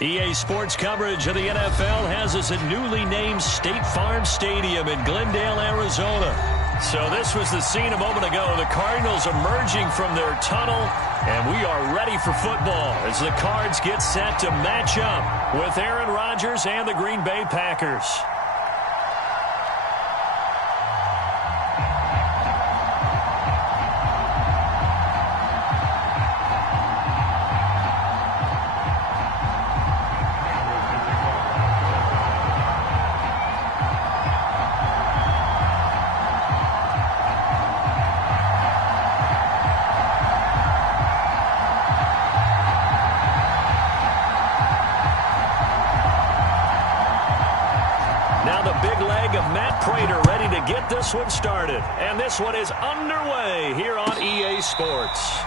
EA Sports coverage of the NFL has us at newly named State Farm Stadium in Glendale, Arizona. So this was the scene a moment ago. The Cardinals emerging from their tunnel, and we are ready for football as the Cards get set to match up with Aaron Rodgers and the Green Bay Packers. Get this one started, and this one is underway here on EA Sports.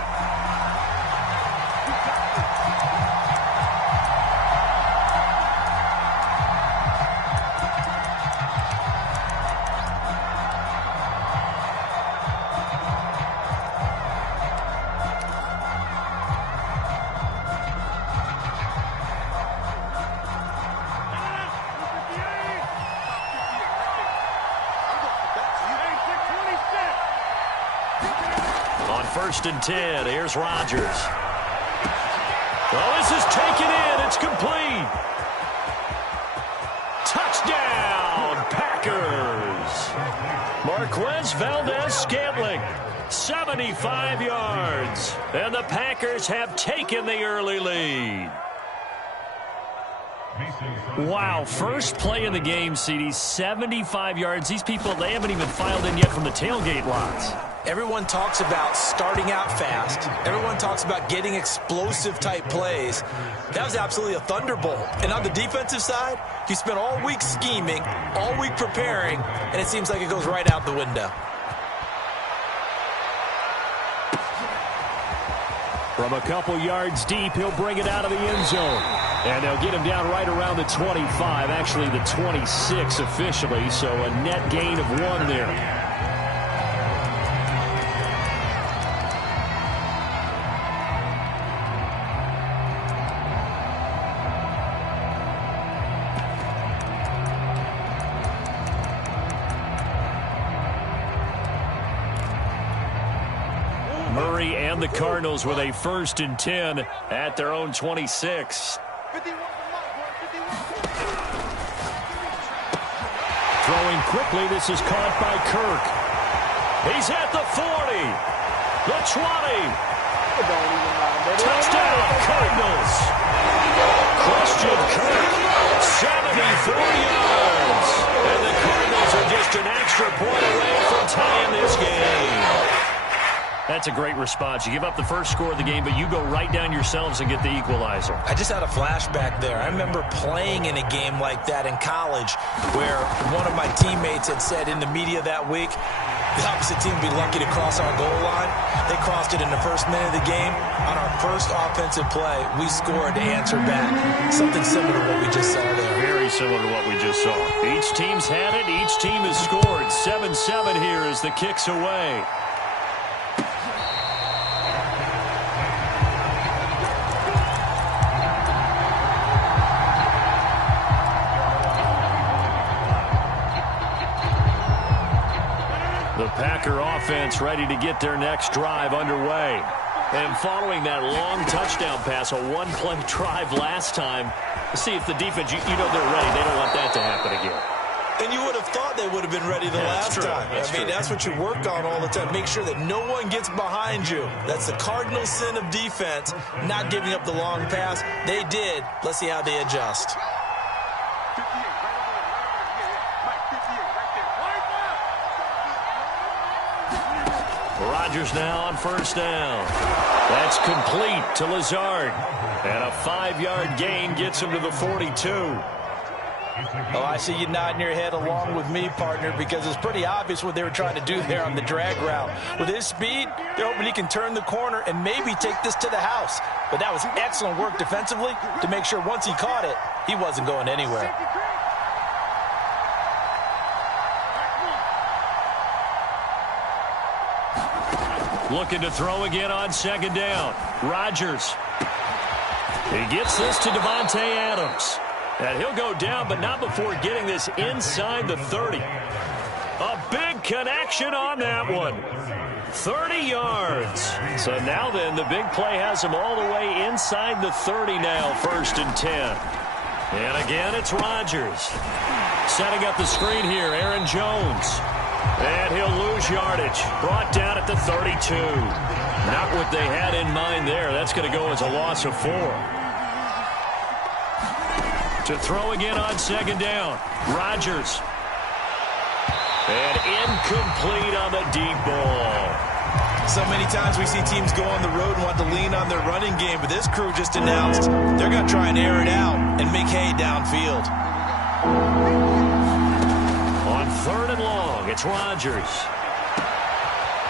First and 10. Here's Rodgers. Oh, this is taken in. It's complete. Touchdown, Packers. Marquez Valdez-Scantling, 75 yards. And the Packers have taken the early lead. Wow, first play in the game, CD, 75 yards. These people, they haven't even filed in yet from the tailgate lots. Everyone talks about starting out fast. Everyone talks about getting explosive-type plays. That was absolutely a thunderbolt. And on the defensive side, you spent all week scheming, all week preparing, and it seems like it goes right out the window. From a couple yards deep, he'll bring it out of the end zone. And they'll get him down right around the 25, actually the 26 officially, so a net gain of 1 there. Murray and the Cardinals with a 1st and 10 at their own 26. Throwing quickly, this is caught by Kirk. He's at the 40, the 20. Touchdown, Cardinals. Christian Kirk, 74 yards. And the Cardinals are just an extra point away from tying this game. That's a great response. You give up the first score of the game, but you go right down yourselves and get the equalizer. I just had a flashback there. I remember playing in a game like that in college where one of my teammates had said in the media that week, the opposite team would be lucky to cross our goal line. They crossed it in the first minute of the game. On our first offensive play, we scored to answer back. Something similar to what we just saw there. Very similar to what we just saw. Each team's had it. Each team has scored. 7-7 here as the kick's away. The Packer offense ready to get their next drive underway. And following that long touchdown pass, a one-play drive last time, see if the defense, you know they're ready. They don't want that to happen again. And you would have thought they would have been ready the last time. That's what you work on all the time. Make sure that no one gets behind you. That's the cardinal sin of defense, not giving up the long pass. They did. Let's see how they adjust. Rodgers now on 1st down. That's complete to Lazard. And a 5-yard gain gets him to the 42. Oh, I see you nodding your head along with me, partner, because it's pretty obvious what they were trying to do there on the drag route. With his speed, they're hoping he can turn the corner and maybe take this to the house. But that was excellent work defensively to make sure once he caught it, he wasn't going anywhere. Looking to throw again on 2nd down. Rodgers. He gets this to Davante Adams. And he'll go down, but not before getting this inside the 30. A big connection on that one. 30 yards. So now then, the big play has him all the way inside the 30 now, 1st and 10. And again, it's Rodgers. Setting up the screen here, Aaron Jones. And he'll lose yardage. Brought down at the 32. Not what they had in mind there. That's going to go as a loss of 4. To throw again on 2nd down. Rodgers. And incomplete on the deep ball. So many times we see teams go on the road and want to lean on their running game, but this crew just announced they're going to try and air it out and make hay downfield. On 3rd and long, it's Rodgers.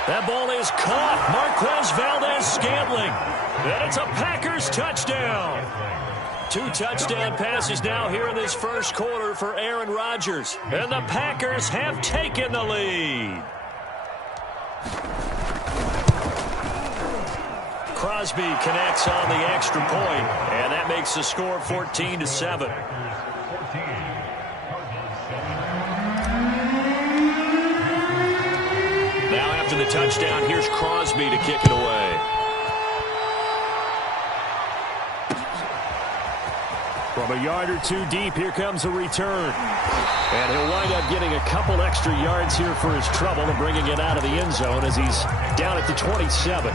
That ball is caught. Marquez Valdez-Scantling. And it's a Packers touchdown. 2 touchdown passes now here in this 1st quarter for Aaron Rodgers. And the Packers have taken the lead. Crosby connects on the extra point, and that makes the score 14-7. Now after the touchdown, here's Crosby to kick it away. From a yard or 2 deep, here comes a return. And he'll wind up getting a couple extra yards here for his trouble and bringing it out of the end zone as he's down at the 27.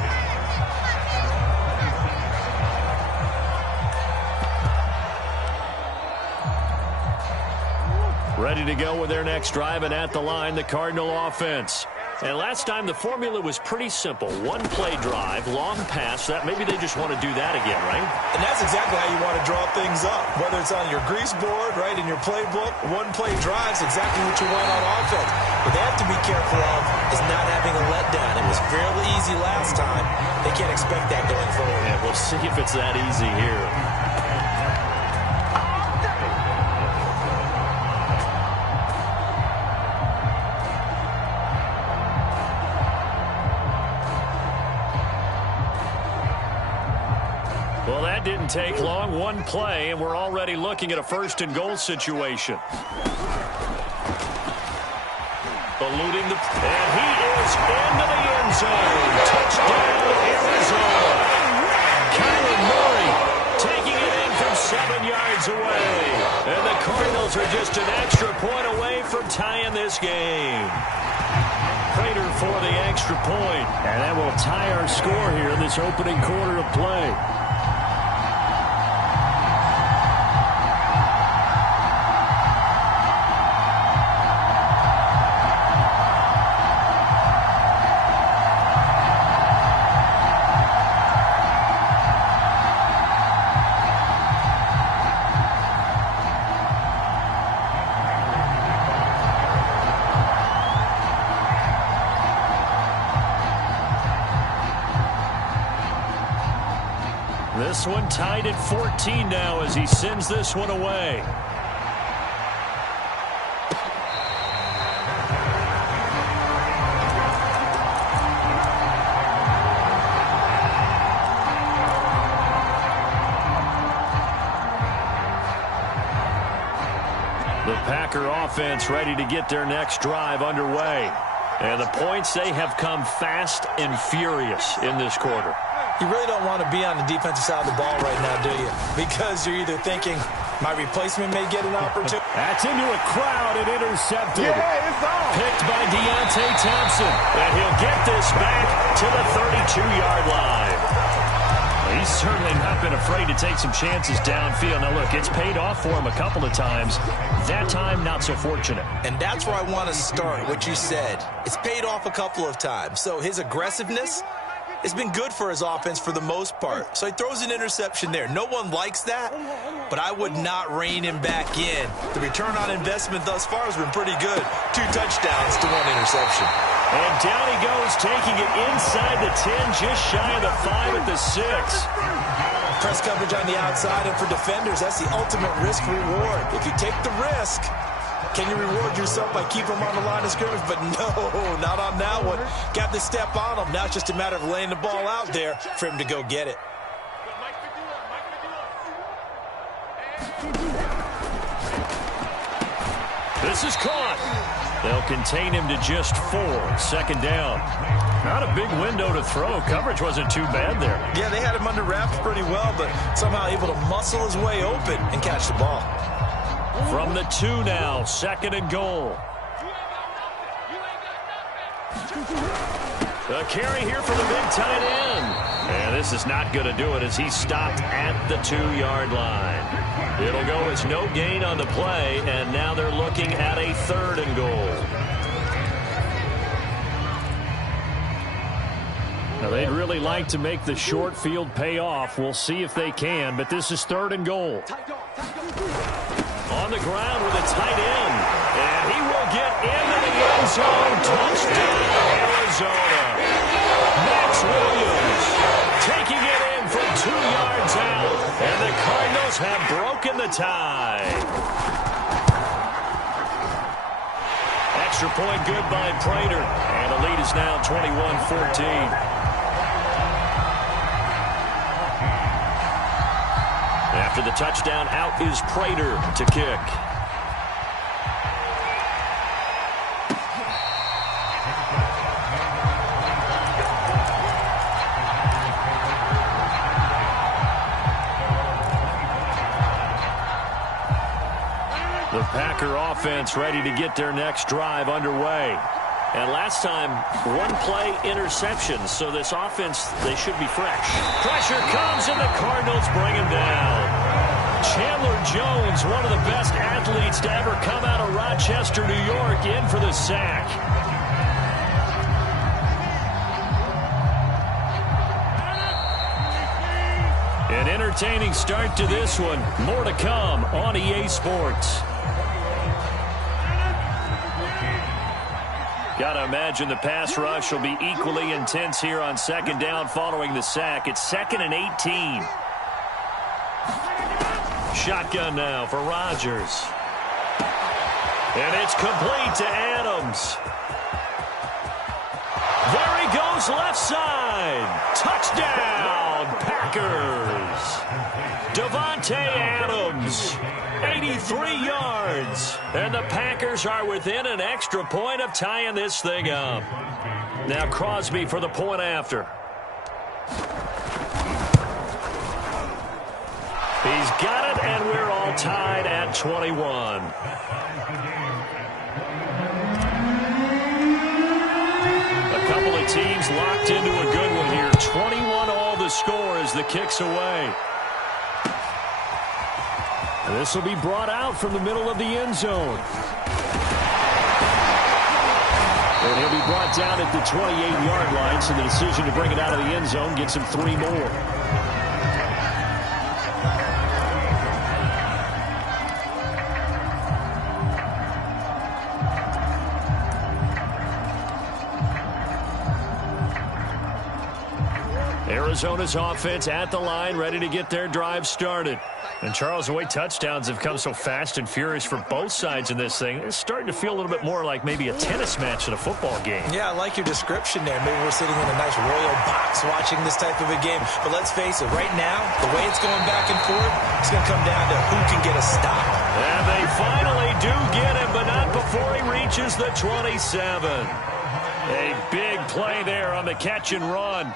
Ready to go with their next drive, and at the line, the Cardinal offense. And last time, the formula was pretty simple. 1-play drive, long pass. That maybe they just want to do that again, right? And that's exactly how you want to draw things up. Whether it's on your grease board, right, in your playbook, 1-play drives, exactly what you want on offense. What they have to be careful of is not having a letdown. It was fairly easy last time. They can't expect that going forward. Yeah, we'll see if it's that easy here. Well, that didn't take long. 1 play, and we're already looking at a 1st and goal situation. Eluding the... And he is into the end zone. Touchdown, Arizona. Kyler Murray taking it in from 7 yards away. And the Cardinals are just an extra point away from tying this game. Prater for the extra point. And that will tie our score here in this opening quarter of play. This one tied at 14 now as he sends this one away. The Packer offense ready to get their next drive underway. And the points, they have come fast and furious in this quarter. You really don't want to be on the defensive side of the ball right now, do you? Because you're either thinking, my replacement may get an opportunity. That's into a crowd and intercepted. Yeah, it's on. Picked by Deontay Thompson. And he'll get this back to the 32-yard line. He's certainly not been afraid to take some chances downfield. Now, look, it's paid off for him a couple of times. That time, not so fortunate. And that's where I want to start, what you said. It's paid off a couple of times. So his aggressiveness, it's been good for his offense for the most part. So he throws an interception there. No one likes that, but I would not rein him back in. The return on investment thus far has been pretty good. 2 touchdowns to 1 interception. And down he goes, taking it inside the 10, just shy of the 5 at the 6. Press coverage on the outside, and for defenders, that's the ultimate risk-reward. If you take the risk, can you reward yourself by keeping them on the line of scrimmage? But no, not on that one. Got the step on him. Now it's just a matter of laying the ball out there for him to go get it. This is caught. They'll contain him to just 4. 2nd down. Not a big window to throw. Coverage wasn't too bad there. Yeah, they had him under wraps pretty well, but somehow able to muscle his way open and catch the ball. From the 2 now, 2nd and goal. A carry here for the big tight end. And this is not going to do it as he's stopped at the 2-yard line. It'll go as no gain on the play, and now they're looking at a 3rd and goal. Now, they'd really like to make the short field pay off. We'll see if they can, but this is 3rd and goal. On the ground with a tight end, and he will get into the end zone. Touchdown, Arizona. Max Williams taking it in from 2 yards out, and the Cardinals have broken the tie. Extra point good by Prater, and the lead is now 21-14. After the touchdown, out is Prater to kick. The Packer offense ready to get their next drive underway. And last time, 1 play interception, so this offense, they should be fresh. Pressure comes, and the Cardinals bring him down. Chandler Jones, one of the best athletes to ever come out of Rochester, New York, in for the sack. An entertaining start to this one. More to come on EA Sports. Got to imagine the pass rush will be equally intense here on 2nd down following the sack. It's 2nd and 18. Shotgun now for Rodgers. And it's complete to Adams. There he goes left side. Touchdown, Packers. Davante Adams, 83 yards. And the Packers are within an extra point of tying this thing up. Now Crosby for the point after. He's got it, and we're all tied at 21. A couple of teams locked into a good one here. 21 all the score as the kick's away. This will be brought out from the middle of the end zone. And he'll be brought down at the 28-yard line, so the decision to bring it out of the end zone gets him 3 more. Arizona's offense at the line, ready to get their drive started. And, Charles, the way touchdowns have come so fast and furious for both sides in this thing, it's starting to feel a little bit more like maybe a tennis match in a football game. Yeah, I like your description there. Maybe we're sitting in a nice royal box watching this type of a game. But let's face it, right now, the way it's going back and forth, it's going to come down to who can get a stop. And they finally do get him, but not before he reaches the 27. A big play there on the catch and run.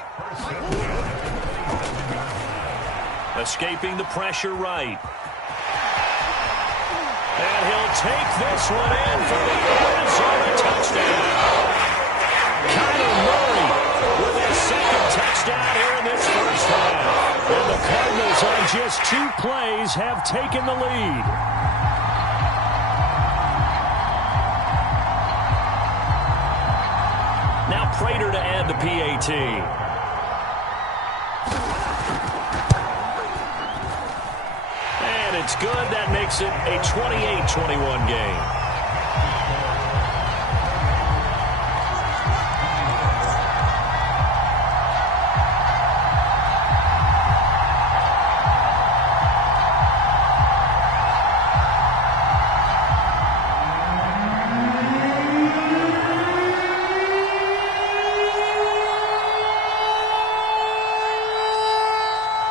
Escaping the pressure right. And he'll take this one in for the Arizona touchdown. Kyler Murray with his 2nd touchdown here in this first half. And the Cardinals on just 2 plays have taken the lead. Now Prater to add the PAT. It's good. That makes it a 28-21 game.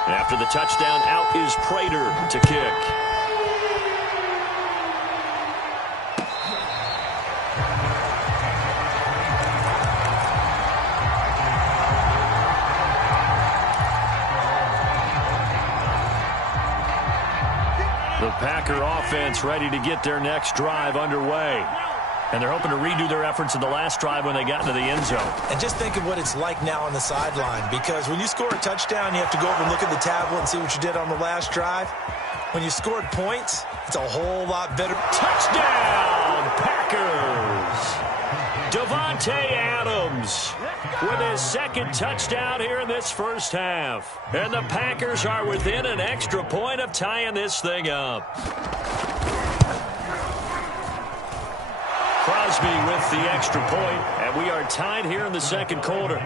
After the touchdown. Out is Prater to kick. The Packer offense ready to get their next drive underway. And they're hoping to redo their efforts in the last drive when they got into the end zone. And just think of what it's like now on the sideline, because when you score a touchdown, you have to go over and look at the tablet and see what you did on the last drive. When you scored points, it's a whole lot better. Touchdown, Packers! Davante Adams with his second touchdown here in this first half. And the Packers are within an extra point of tying this thing up. Crosby with the extra point, and we are tied here in the second quarter.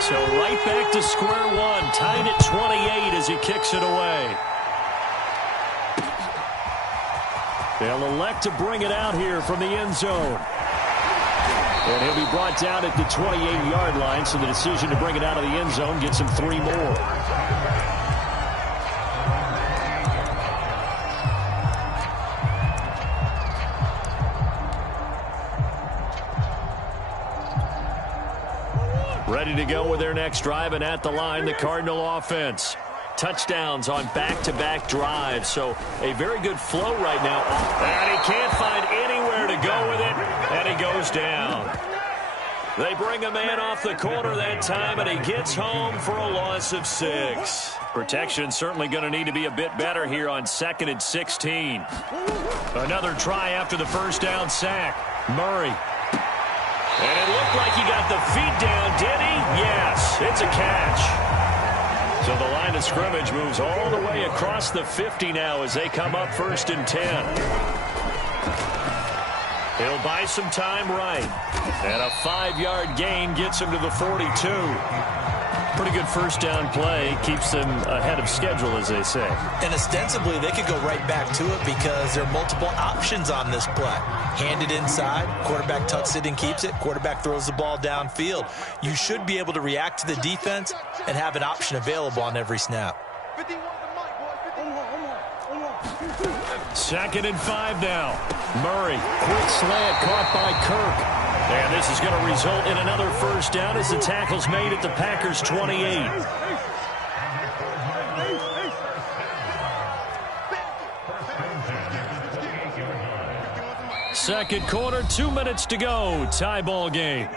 So right back to square one, tied at 28 as he kicks it away. They'll elect to bring it out here from the end zone. And he'll be brought down at the 28-yard line, so the decision to bring it out of the end zone gets him 3 more. Ready to go with their next drive, and at the line, the Cardinal offense. Touchdowns on back-to-back drives, so a very good flow right now. And he can't find anywhere to go with it, and he goes down. They bring a man off the corner that time, and he gets home for a loss of 6. Protection certainly going to need to be a bit better here on 2nd and 16. Another try after the first down sack. Murray. And it looked like he got the feet down, did he? Yes, it's a catch. So the line of scrimmage moves all the way across the 50 now as they come up 1st and 10. He'll buy some time right. And a 5-yard gain gets him to the 42. Pretty good first down play. Keeps them ahead of schedule, as they say. And ostensibly, they could go right back to it because there are multiple options on this play. Hand it inside. Quarterback tucks it and keeps it. Quarterback throws the ball downfield. You should be able to react to the defense and have an option available on every snap. 2nd and 5 now. Murray, quick slant caught by Kirk. And this is going to result in another first down as the tackle's made at the Packers' 28. Second quarter, 2 minutes to go. Tie ball game.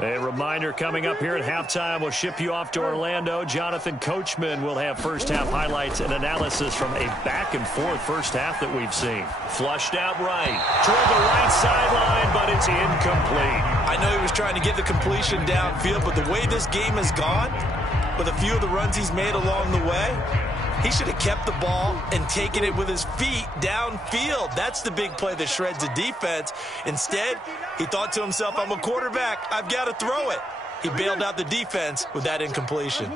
A reminder coming up here at halftime. We'll ship you off to Orlando. Jonathan Coachman will have first half highlights and analysis from a back-and-forth first half that we've seen. Flushed out right. Toward the right sideline, but it's incomplete. I know he was trying to get the completion downfield, but the way this game has gone, with a few of the runs he's made along the way, he should have kept the ball and taken it with his feet downfield. That's the big play that shreds the defense. Instead, he thought to himself, I'm a quarterback. I've got to throw it. He bailed out the defense with that incompletion.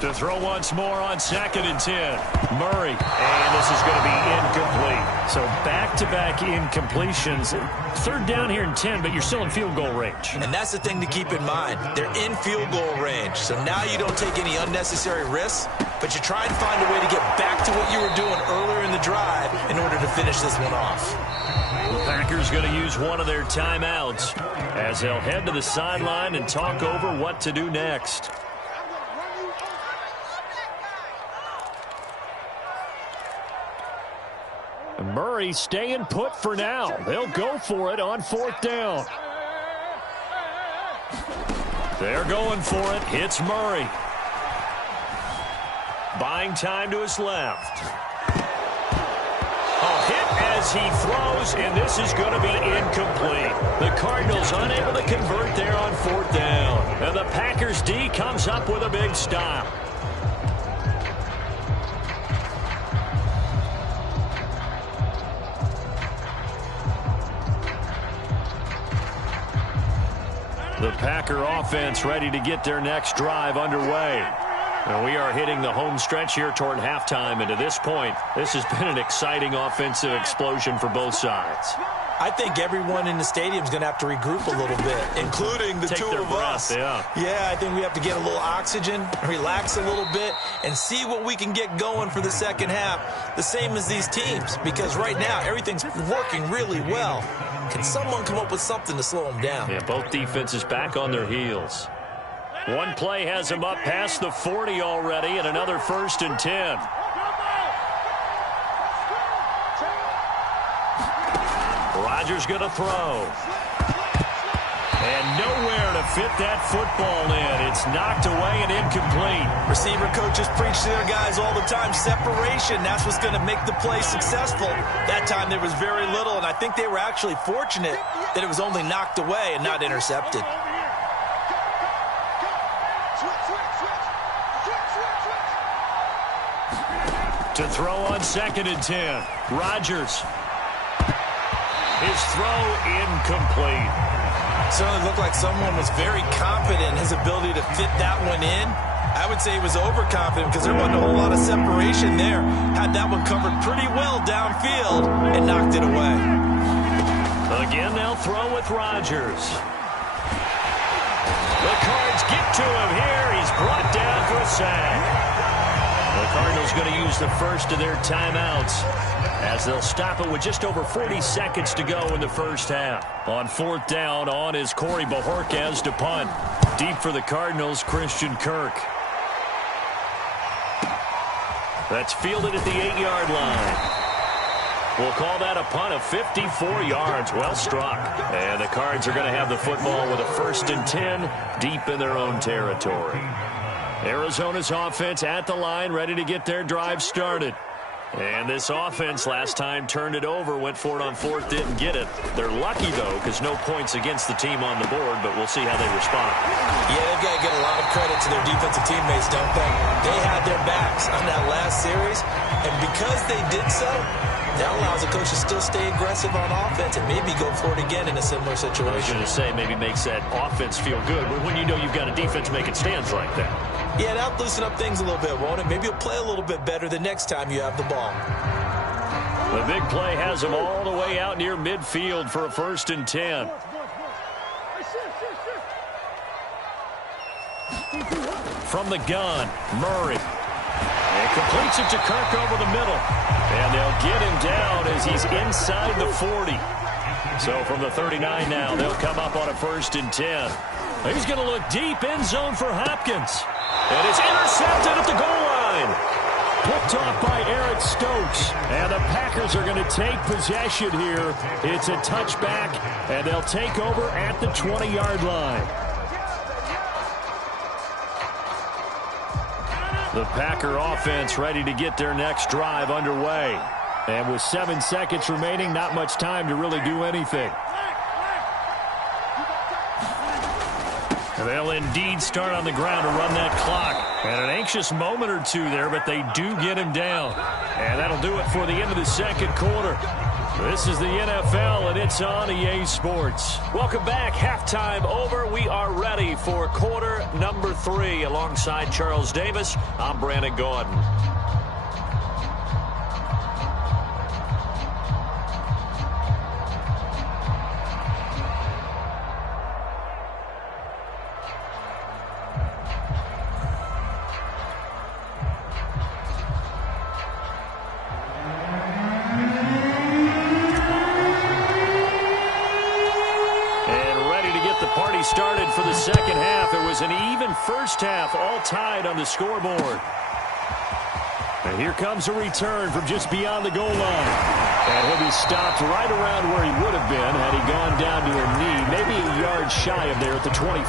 To throw once more on 2nd and 10. Murray. And this is going to be incomplete. So back-to-back incompletions. 3rd down here and 10, but you're still in field goal range. And that's the thing to keep in mind. They're in field goal range. So now you don't take any unnecessary risks, but you try and find a way to get back to what you were doing earlier in the drive in order to finish this one off. The Packers going to use one of their timeouts as they'll head to the sideline and talk over what to do next. Murray staying put for now. They'll go for it on 4th down. They're going for it. It's Murray. Buying time to his left. Oh, hit as he throws, and this is going to be incomplete. The Cardinals unable to convert there on 4th down. And the Packers D comes up with a big stop. The Packer offense ready to get their next drive underway. And we are hitting the home stretch here toward halftime. And to this point, this has been an exciting offensive explosion for both sides. I think everyone in the stadium is going to have to regroup a little bit, including the two of us. Yeah, I think we have to get a little oxygen, relax a little bit, and see what we can get going for the second half, the same as these teams, because right now everything's working really well. Can someone come up with something to slow them down? Yeah, both defenses back on their heels. One play has them up past the 40 already, and another 1st and 10. Rodgers going to throw. And nowhere to fit that football in. It's knocked away and incomplete. Receiver coaches preach to their guys all the time. Separation, that's what's going to make the play successful. That time there was very little, and I think they were actually fortunate that it was only knocked away and not intercepted. To throw on 2nd and 10. Rodgers. His throw incomplete. Certainly looked like someone was very confident in his ability to fit that one in. I would say he was overconfident because there wasn't a whole lot of separation there. Had that one covered pretty well downfield and knocked it away. Again, they'll throw with Rodgers. The Cards get to him here. He's brought down for a sack. The Cardinals going to use the first of their timeouts as they'll stop it with just over 40 seconds to go in the first half. On 4th down, on is Corey Bajorquez to punt. Deep for the Cardinals, Christian Kirk. That's fielded at the 8-yard line. We'll call that a punt of 54 yards. Well struck. And the Cards are going to have the football with a 1st and 10 deep in their own territory. Arizona's offense at the line, ready to get their drive started. And this offense last time turned it over, went for it on 4th, didn't get it. They're lucky, though, because no points against the team on the board, but we'll see how they respond. Yeah, they've got to get a lot of credit to their defensive teammates, don't they? They had their backs on that last series, and because they did so, that allows the coach to still stay aggressive on offense and maybe go for it again in a similar situation. I was going to say, maybe makes that offense feel good, but when you know you've got a defense making stands like that. Yeah, that'll loosen up things a little bit, won't it? Maybe you'll play a little bit better the next time you have the ball. The big play has them all the way out near midfield for a 1st and 10. From the gun, Murray. And completes it to Kirk over the middle. And they'll get him down as he's inside the 40. So from the 39 now, they'll come up on a 1st and 10. He's going to look deep, end zone for Hopkins. And it's intercepted at the goal line. Picked off by Eric Stokes. And the Packers are going to take possession here. It's a touchback, and they'll take over at the 20-yard line. The Packer offense ready to get their next drive underway. And with 7 seconds remaining, not much time to really do anything. They'll indeed start on the ground to run that clock. And an anxious moment or two there, but they do get him down. And that'll do it for the end of the second quarter. This is the NFL, and it's on EA Sports. Welcome back. Halftime over. We are ready for quarter number 3. Alongside Charles Davis, I'm Brandon Gordon. Started for the second half. It was an even first half, all tied on the scoreboard. And here comes a return from just beyond the goal line. And he'll be stopped right around where he would have been had he gone down to a knee, maybe a yard shy of there at the 24.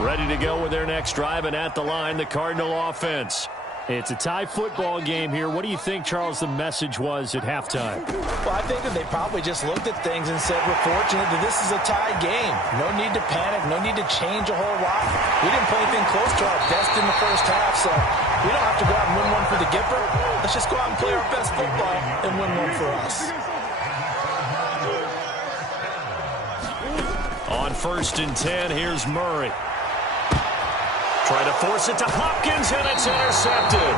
Ready to go with their next drive, and at the line, the Cardinal offense. It's a tie football game here. What do you think, Charles, the message was at halftime? Well, I think that they probably just looked at things and said, we're fortunate that this is a tie game. No need to panic. No need to change a whole lot. We didn't play anything close to our best in the first half, so we don't have to go out and win one for the Gipper. Let's just go out and play our best football and win one for us. On 1st and 10, here's Murray. Trying to force it to Hopkins, and it's intercepted.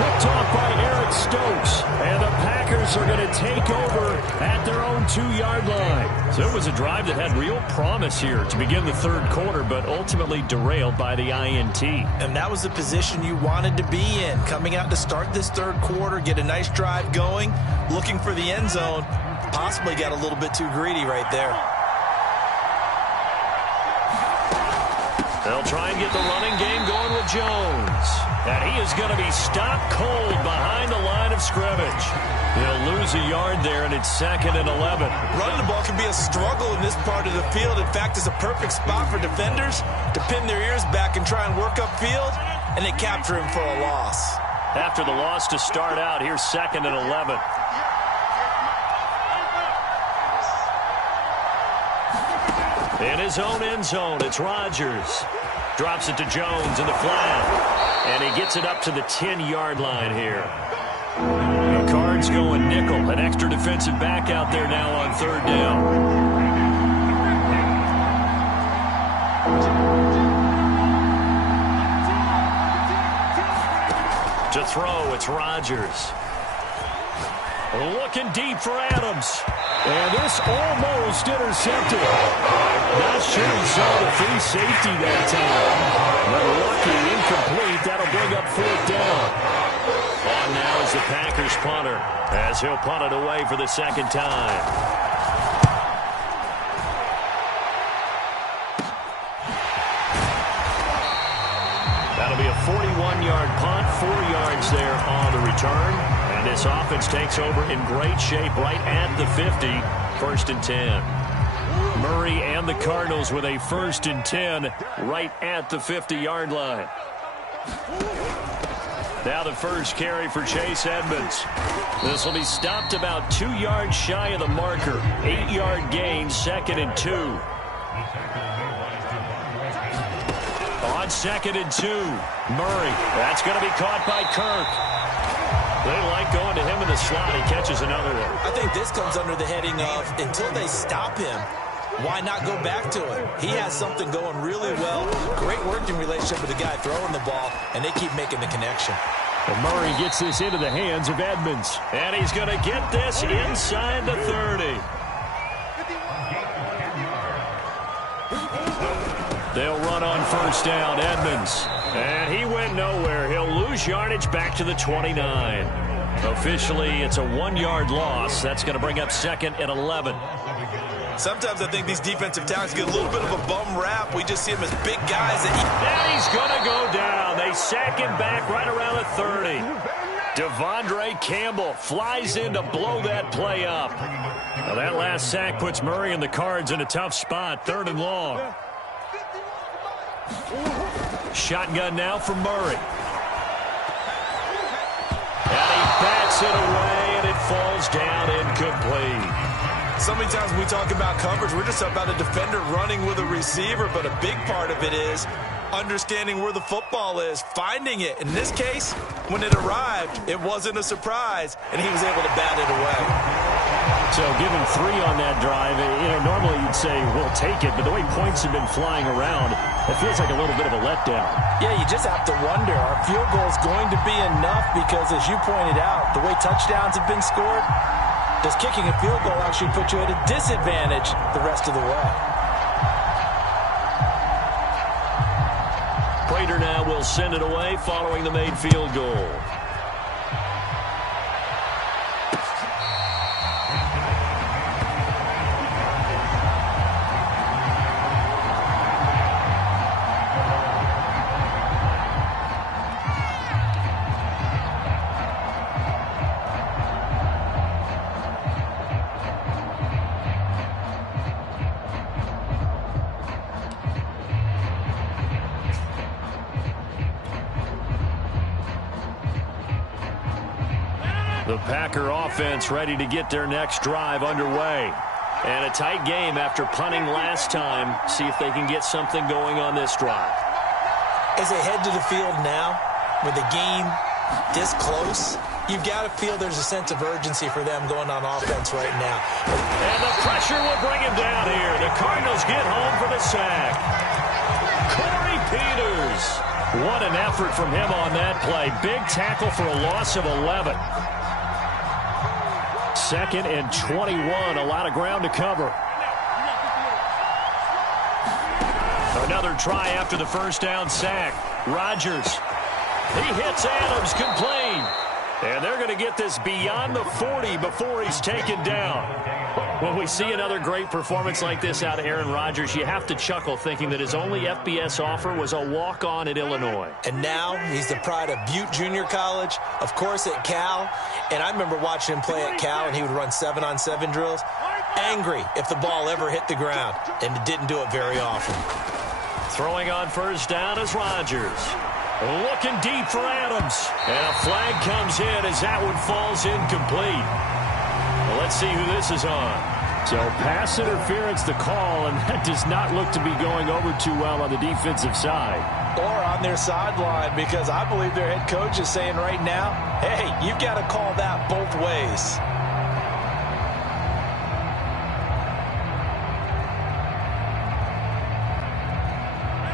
Picked off by Eric Stokes, and the Packers are going to take over at their own 2-yard line. So it was a drive that had real promise here to begin the third quarter, but ultimately derailed by the INT. And that was the position you wanted to be in, coming out to start this third quarter, get a nice drive going, looking for the end zone. Possibly got a little bit too greedy right there. They'll try and get the running game going with Jones. And he is going to be stopped cold behind the line of scrimmage. He'll lose a yard there, and it's 2nd and 11. Running the ball can be a struggle in this part of the field. In fact, it's a perfect spot for defenders to pin their ears back and try and work upfield, and they capture him for a loss. After the loss to start out, here's 2nd and 11. In his own end zone, it's Rodgers. Drops it to Jones in the flat. And he gets it up to the 10-yard line here. The Cards going nickel. An extra defensive back out there now on 3rd down. To throw, it's Rodgers. Looking deep for Adams. And this almost intercepted. Not sure he saw the free safety that time. But lucky, incomplete. That'll bring up 4th down. On now is the Packers punter, as he'll punt it away for the 2nd time. That'll be a 41-yard punt, 4 yards there on the return. And this offense takes over in great shape right at the 50, 1st and 10. Murray and the Cardinals with a 1st and 10 right at the 50-yard line. Now the first carry for Chase Edmonds. This will be stopped about 2 yards shy of the marker. 8-yard gain, 2nd and 2. On 2nd and 2, Murray. That's going to be caught by Kirk. They like going to him in the slot. He catches another one. I think this comes under the heading of, until they stop him, why not go back to him? He has something going really well. Great working relationship with the guy throwing the ball, and they keep making the connection. And Murray gets this into the hands of Edmonds. And he's going to get this inside the 30. They'll run on 1st down, Edmonds. And he went nowhere. He'll lose yardage back to the 29. Officially, it's a 1-yard loss. That's going to bring up 2nd and 11. Sometimes I think these defensive tackles get a little bit of a bum rap. We just see them as big guys. And he's going to go down. They sack him back right around the 30. Devondre Campbell flies in to blow that play up. Now that last sack puts Murray and the Cards in a tough spot, 3rd and long. Shotgun now for Murray. And he bats it away, and it falls down incomplete. So many times when we talk about coverage, we're just about a defender running with a receiver, but a big part of it is understanding where the football is, finding it. In this case, when it arrived, it wasn't a surprise, and he was able to bat it away. So given 3 on that drive, normally you'd say, we'll take it, but the way points have been flying around, it feels like a little bit of a letdown. Yeah, you just have to wonder, our field goal is going to be enough because, as you pointed out, the way touchdowns have been scored, does kicking a field goal actually put you at a disadvantage the rest of the way? Prater now will send it away following the made field goal. The Packer offense ready to get their next drive underway. And a tight game after punting last time. See if they can get something going on this drive. As they head to the field now, with the game this close, you've got to feel there's a sense of urgency for them going on offense right now. And the pressure will bring him down here. The Cardinals get home for the sack. Corey Peters. What an effort from him on that play. Big tackle for a loss of 11. 2nd and 21. A lot of ground to cover. Another try after the first down sack. Rodgers. He hits Adams complete. And they're going to get this beyond the 40 before he's taken down. When we see another great performance like this out of Aaron Rodgers, you have to chuckle thinking that his only FBS offer was a walk-on at Illinois. And now he's the pride of Butte Junior College, of course at Cal. And I remember watching him play at Cal, and he would run 7-on-7 drills. Angry if the ball ever hit the ground, and it didn't do it very often. Throwing on first down is Rodgers. Looking deep for Adams. And a flag comes in as that one falls incomplete. Well, let's see who this is on. So pass interference the call, and that does not look to be going over too well on the defensive side. Or on their sideline, because I believe their head coach is saying right now, hey, you've got to call that both ways.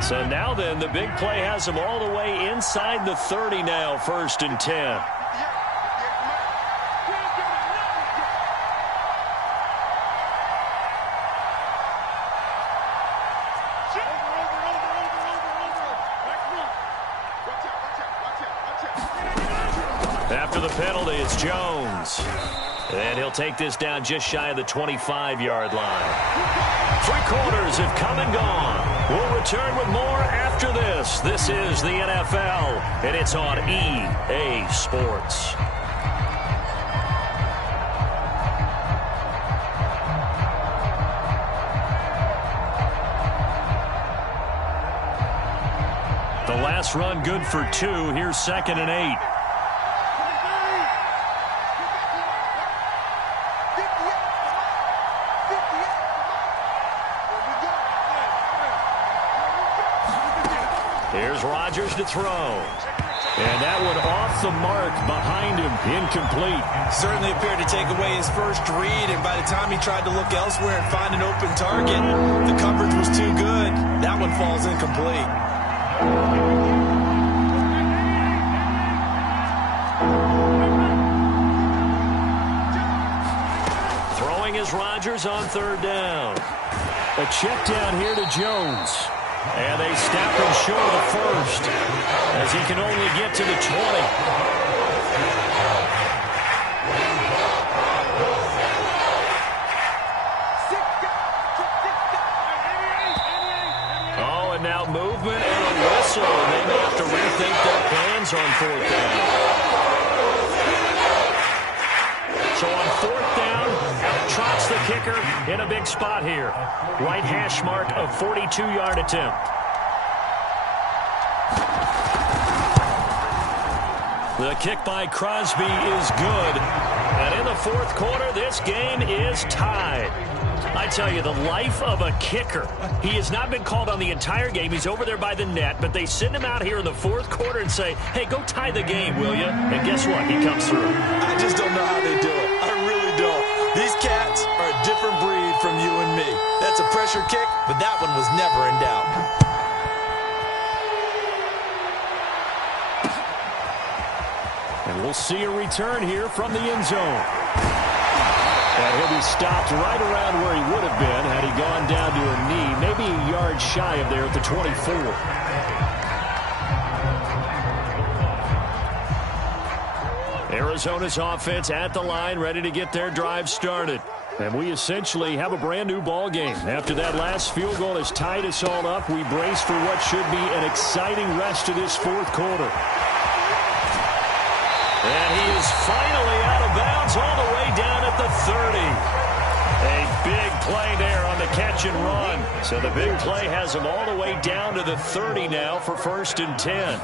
So now then, the big play has him all the way inside the 30 now, 1st and 10. After the penalty, it's Jones. And he'll take this down just shy of the 25-yard line. 3 quarters have come and gone. We'll return with more after this. This is the NFL, and it's on EA Sports. The last run good for 2. Here's 2nd and 8. Here's Rodgers to throw. And that one off the mark behind him. Incomplete. Certainly appeared to take away his first read, and by the time he tried to look elsewhere and find an open target, the coverage was too good. That one falls incomplete. Throwing is Rodgers on 3rd down. A check down here to Jones. And they snap him short of the 1st as he can only get to the 20. Oh, and now movement and a whistle. And they may have to rethink their plans on 4th down. So on 4th down, out trots the kicker in a big spot here. Right hash mark of 42-yard attempt. The kick by Crosby is good. And in the 4th quarter, this game is tied. I tell you, the life of a kicker. He has not been called on the entire game. He's over there by the net, but they send him out here in the 4th quarter and say, hey, go tie the game, will you? And guess what? He comes through. I just don't know how they do it. I really don't. These cats are a different breed from you and me. That's a pressure kick, but that one was never in doubt. And we'll see a return here from the end zone. And he'll be stopped right around where he would have been had he gone down to a knee, maybe a yard shy of there at the 24. Arizona's offense at the line, ready to get their drive started. And we essentially have a brand new ball game. After that last field goal has tied us all up, we brace for what should be an exciting rest of this 4th quarter. And he is finally out of bounds all the way down at the 30. A big play there on the catch and run. So the big play has him all the way down to the 30 now for 1st and 10.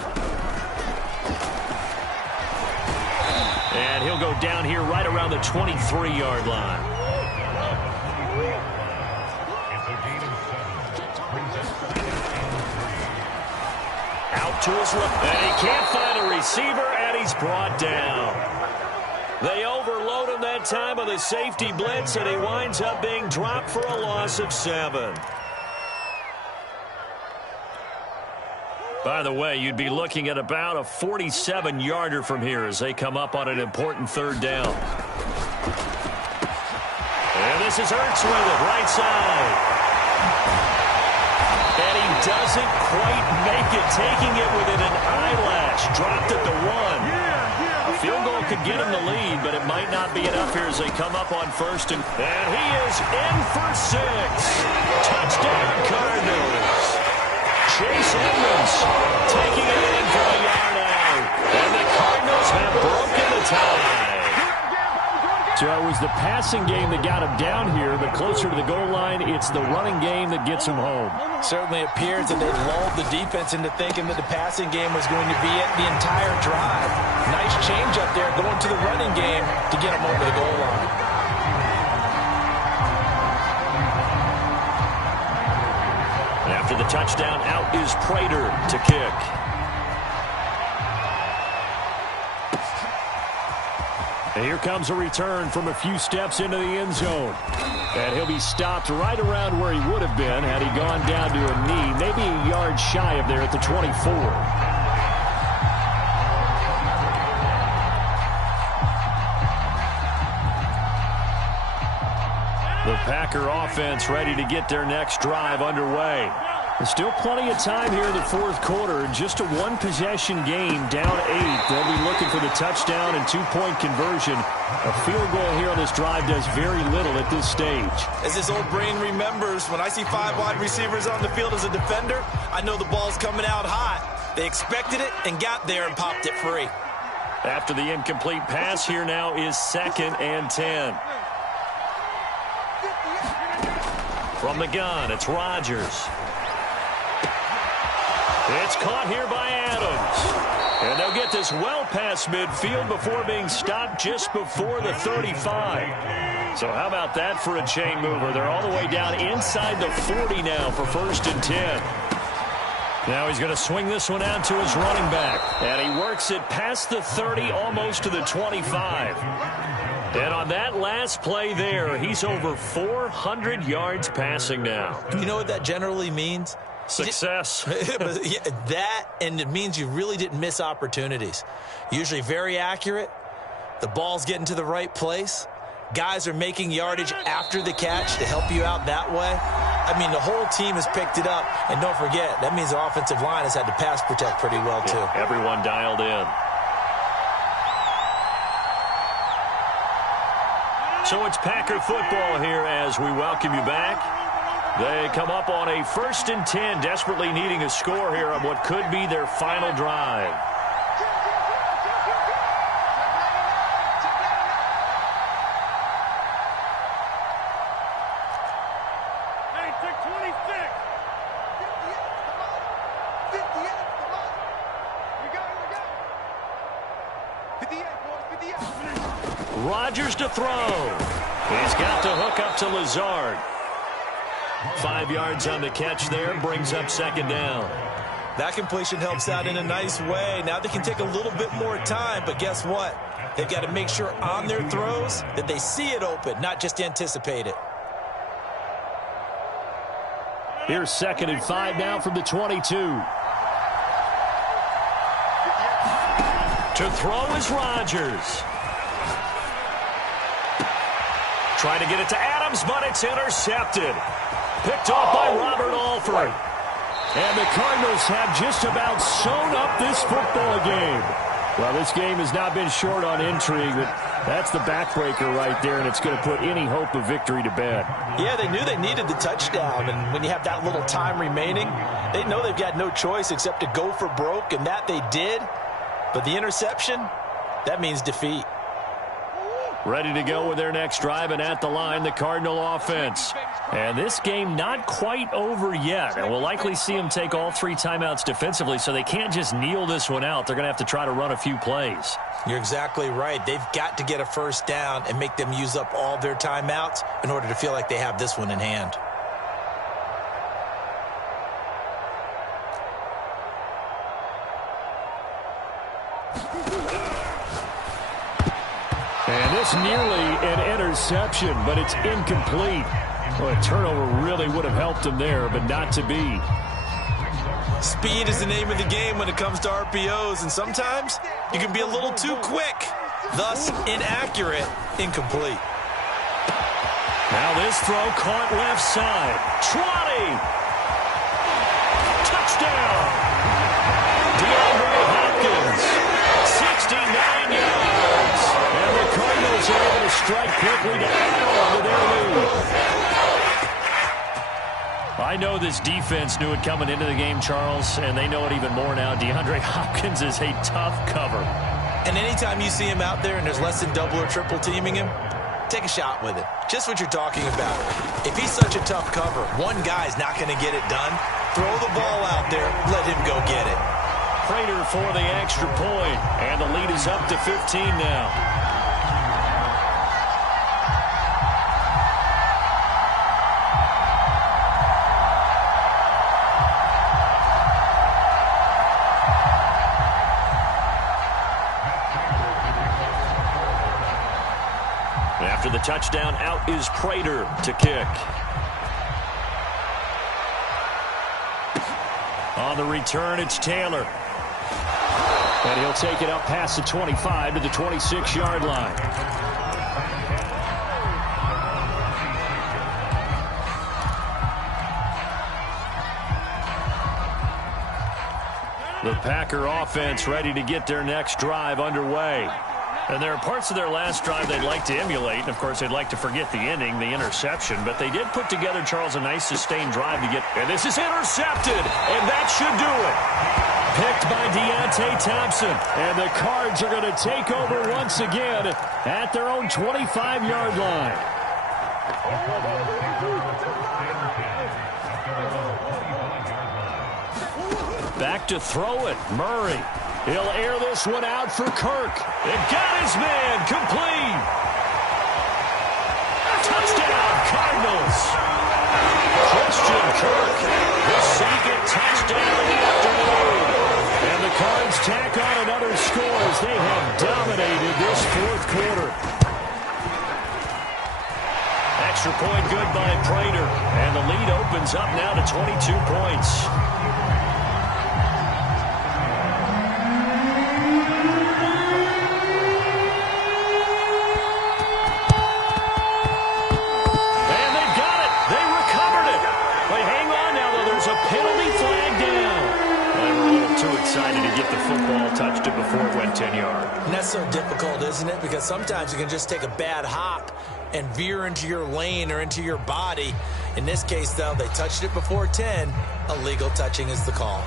And he'll go down here right around the 23-yard line. Out to his left. And he can't find a receiver, and he's brought down. They overload him that time of the safety blitz, and he winds up being dropped for a loss of 7. By the way, you'd be looking at about a 47-yarder from here as they come up on an important 3rd down. And this is Ertz with it, right side. And he doesn't quite make it, taking it within an eyelash. Dropped at the 1. A field goal could get him the lead, but it might not be enough here as they come up on 1st. And he is in for 6. Touchdown, Cardinals. Chase Edmonds taking it in for a yard out. And the Cardinals have broken the tie. So it was the passing game that got him down here, but closer to the goal line, it's the running game that gets him home. Certainly appears that they lulled the defense into thinking that the passing game was going to be it the entire drive. Nice change up there going to the running game to get him over the goal line. After the touchdown, out is Prater to kick. And here comes a return from a few steps into the end zone. And he'll be stopped right around where he would have been had he gone down to a knee, maybe a yard shy of there at the 24. The Packer offense ready to get their next drive underway. There's still plenty of time here in the 4th quarter. Just a 1-possession game, down 8. They'll be looking for the touchdown and 2-point conversion. A field goal here on this drive does very little at this stage. As this old brain remembers, when I see 5 wide receivers on the field as a defender, I know the ball's coming out hot. They expected it and got there and popped it free. After the incomplete pass, here now is 2nd and 10. From the gun, it's Rodgers. It's caught here by Adams. And they'll get this well past midfield before being stopped just before the 35. So how about that for a chain mover? They're all the way down inside the 40 now for 1st and 10. Now he's going to swing this one out to his running back. And he works it past the 30, almost to the 25. And on that last play there, he's over 400 yards passing now. You know what that generally means? Success. Yeah, that, and it means you really didn't miss opportunities. Usually very accurate. The ball's getting to the right place. Guys are making yardage after the catch to help you out that way. I mean, the whole team has picked it up. And don't forget, that means the offensive line has had to pass protect pretty well, too. Yeah, everyone dialed in. So it's Packer football here as we welcome you back. They come up on a 1st and 10, desperately needing a score here on what could be their final drive. Hey, take 26. 58, come on. We go. 58, boys, 58. Rodgers to throw. He's got to hook up to Lazard. 5 yards on the catch there, brings up 2nd down. That completion helps out in a nice way. Now they can take a little bit more time, but guess what? They've got to make sure on their throws that they see it open, not just anticipate it. Here's 2nd and 5 now from the 22. To throw is Rodgers. Trying to get it to Adams, but it's intercepted. Picked off by Robert Alford. And the Cardinals have just about sewn up this football game. Well, this game has not been short on intrigue, but that's the backbreaker right there, and it's going to put any hope of victory to bed. Yeah, they knew they needed the touchdown, and when you have that little time remaining, they know they've got no choice except to go for broke, and that they did. But the interception, that means defeat. Ready to go with their next drive, and at the line, the Cardinal offense. And this game not quite over yet, and we'll likely see them take all 3 timeouts defensively, so they can't just kneel this one out. They're going to have to try to run a few plays. You're exactly right. They've got to get a first down and make them use up all their timeouts in order to feel like they have this one in hand. And this nearly an interception, but it's incomplete. Well, a turnover really would have helped him there, but not to be. Speed is the name of the game when it comes to RPOs, and sometimes you can be a little too quick, thus inaccurate, incomplete. Now this throw caught left side. 20. Touchdown. DeAndre Hopkins, 69 yards. And the Cardinals are able to strike quickly to add on to their lead. I know this defense knew it coming into the game, Charles, and they know it even more now. DeAndre Hopkins is a tough cover. And anytime you see him out there and there's less than double or triple teaming him, take a shot with it. Just what you're talking about. If he's such a tough cover, one guy's not going to get it done. Throw the ball out there. Let him go get it. Prater for the extra point, and the lead is up to 15 now. After the touchdown, out is Prater to kick. On the return, it's Taylor. And he'll take it up past the 25 to the 26-yard line. The Packer offense ready to get their next drive underway. And there are parts of their last drive they'd like to emulate. And, of course, they'd like to forget the ending, the interception. But they did put together, Charles, a nice sustained drive to get. And this is intercepted. And that should do it. Picked by Deontay Thompson. And the Cards are going to take over once again at their own 25-yard line. Back to throw it. Murray. He'll air this one out for Kirk. It got his man complete. Touchdown, Cardinals. Christian Kirk, the second touchdown of the afternoon. And the Cards tack on another score as they have dominated this fourth quarter. Extra point good by Prater. And the lead opens up now to 22 points. Excited to get the football, touched it before it went 10 yards. And that's so difficult, isn't it? Because sometimes you can just take a bad hop and veer into your lane or into your body. In this case, though, they touched it before 10. Illegal touching is the call.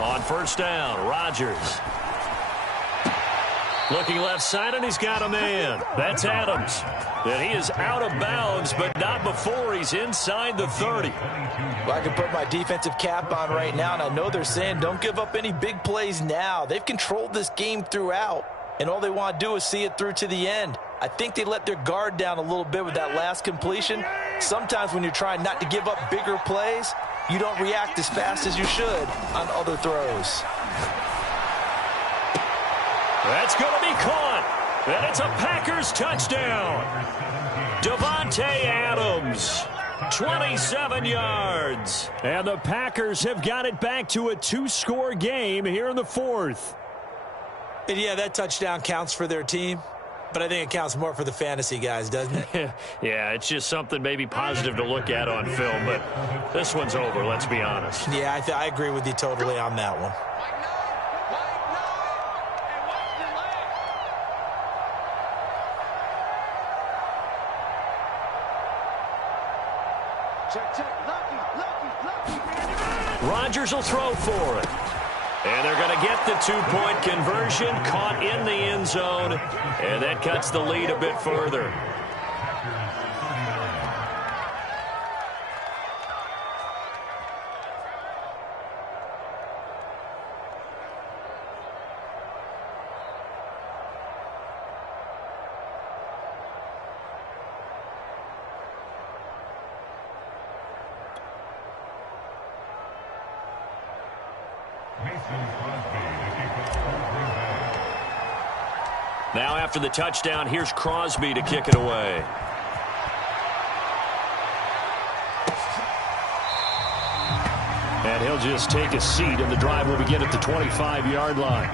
On first down, Rodgers. Looking left side, and he's got a man. That's Adams. And he is out of bounds, but not before he's inside the 30. Well, I can put my defensive cap on right now, and I know they're saying don't give up any big plays now. They've controlled this game throughout, and all they want to do is see it through to the end. I think they let their guard down a little bit with that last completion. Sometimes when you're trying not to give up bigger plays, you don't react as fast as you should on other throws. That's going to be caught. And it's a Packers touchdown. Davante Adams, 27 yards. And the Packers have got it back to a 2-score game here in the fourth. And yeah, that touchdown counts for their team, but I think it counts more for the fantasy guys, doesn't it? Yeah, it's just something maybe positive to look at on film, but this one's over, let's be honest. Yeah, I agree with you totally on that one. Rodgers will throw for it. And they're going to get the two-point conversion, caught in the end zone, and that cuts the lead a bit further. Now after the touchdown, here's Crosby to kick it away. And he'll just take a seat, and the drive will begin at the 25-yard line.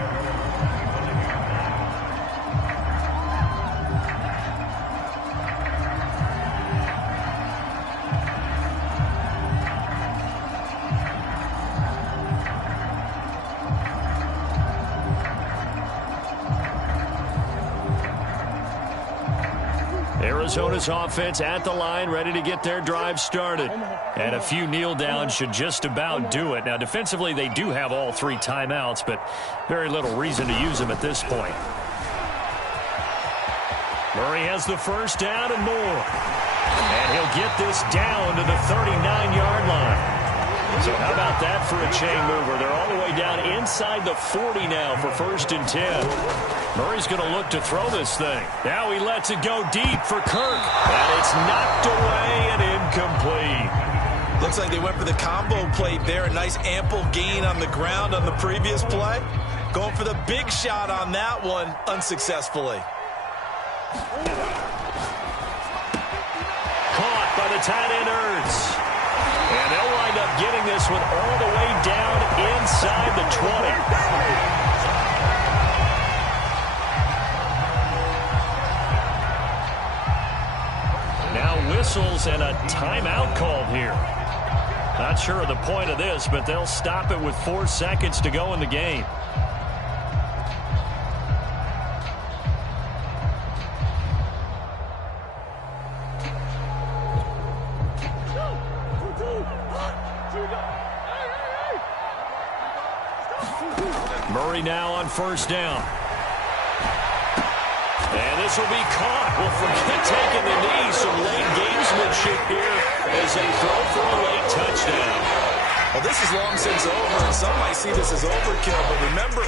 Arizona's offense at the line, ready to get their drive started. And a few kneel downs should just about do it. Now, defensively, they do have all three timeouts, but very little reason to use them at this point. Murray has the first down and more. And he'll get this down to the 39-yard line. So how about that for a chain mover? They're all the way down inside the 40 now for 1st and 10. Murray's going to look to throw this thing. Now he lets it go deep for Kirk. And it's knocked away and incomplete. Looks like they went for the combo play there. A nice ample gain on the ground on the previous play. Going for the big shot on that one unsuccessfully. Caught by the tight end Ertz. And they'll wind up getting this one all the way down inside the 20. Whistles and a timeout called here. Not sure of the point of this, but they'll stop it with 4 seconds to go in the game. Murray now on 1st down. And this will be caught. Well, forget taking the knee. Some late gamesmanship here as they throw for a late touchdown. Well, this is long since over, and some might see this as overkill. But remember,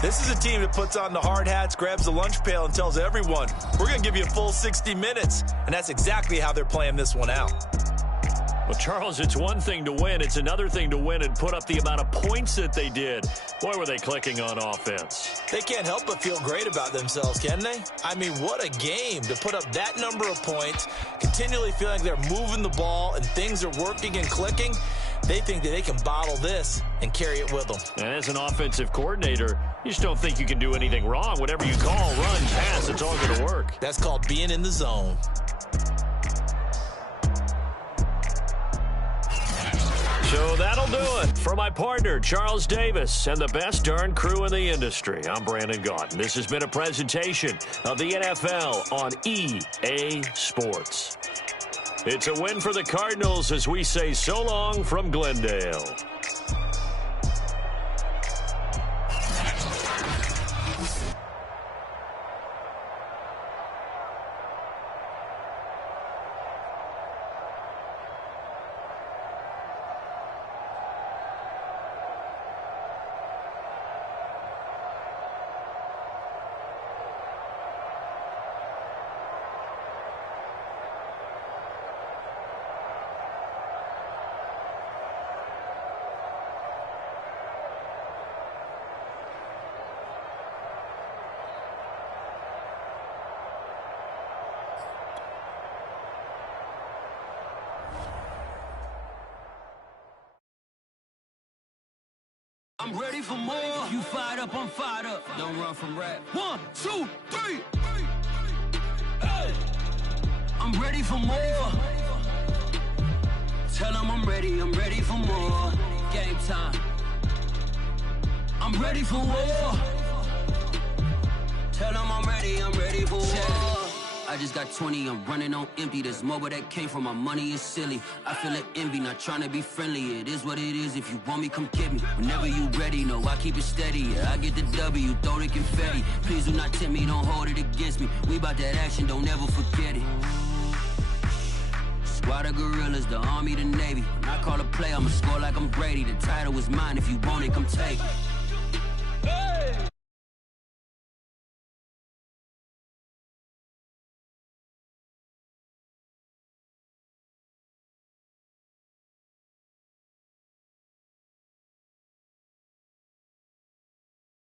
this is a team that puts on the hard hats, grabs the lunch pail, and tells everyone, we're going to give you a full 60 minutes. And that's exactly how they're playing this one out. Well, Charles, it's one thing to win. It's another thing to win and put up the amount of points that they did. Boy, were they clicking on offense. They can't help but feel great about themselves, can they? I mean, what a game to put up that number of points, continually feeling like they're moving the ball and things are working and clicking. They think that they can bottle this and carry it with them. And as an offensive coordinator, you just don't think you can do anything wrong. Whatever you call, run, pass, it's all going to work. That's called being in the zone. So that'll do it for my partner, Charles Davis, and the best darn crew in the industry. I'm Brandon Gaudin. This has been a presentation of the NFL on EA Sports. It's a win for the Cardinals as we say so long from Glendale. I'm ready for more. You fired up, I'm fired up. Don't run from rap. 1, 2, 3. Hey. I'm ready for more. Tell them I'm ready for more. Game time. I'm ready for war. Tell them I'm ready for war. I just got 20, I'm running on empty. There's more where that came from, my money is silly. I feel it envy, not trying to be friendly. It is what it is, if you want me, come get me. Whenever you ready, no, I keep it steady. Yeah, I get the W, throw the confetti. Please do not tempt me, don't hold it against me. We bout that action, don't ever forget it. Squad of gorillas, the army, the navy. When I call a play, I'ma score like I'm Brady. The title is mine, if you want it, come take it.